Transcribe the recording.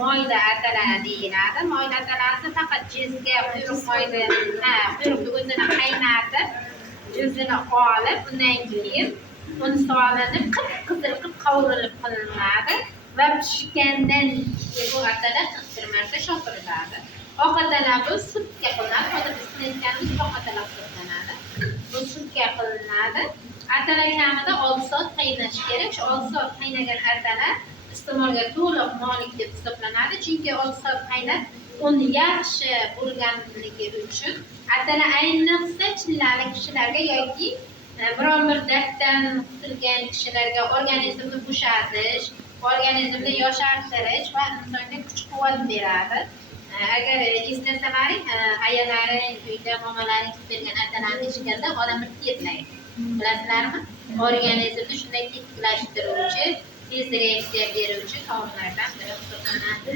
moyda atalar deyiladi. Moyda atalasi faqat jizga quyruq moyda, quyruqni o'zini qaynatib, jizini olib, undan keyin uni solinib, qip-qizil qilib qovurilib qilinadi va pishgandan keyin bu atalar 41 marta shopiriladi. Oq atalar bu sutga qilinadi. Hozir biz qilayotganimiz oq atalar hisoblanadi. Bu sutga qilinadi. Atalar kamida 6 soat qaynashi kerak. Shu 6 soat qaynagan atalar iste'molga to'liq molik deb hisoblanadi. Chunki 6 soat qaynab, un yaxshi bo'lganligi uchun atalar ayniqsa chillali kishilarga yoki biron bir darddan qutulgan kishilarga organizmni bo'shatish, organizmni yoshartirish va insonga kuch-quvvat beradi. Agar eslasalaring, ayalaring uyda momalaring bergan atalarni ichganda odam ketmaydi. Bilasizlarmi? Organizmni shunday tetiklashtiruvchi, tez reaksiya beruvchi taomlardan biri hisoblanadi.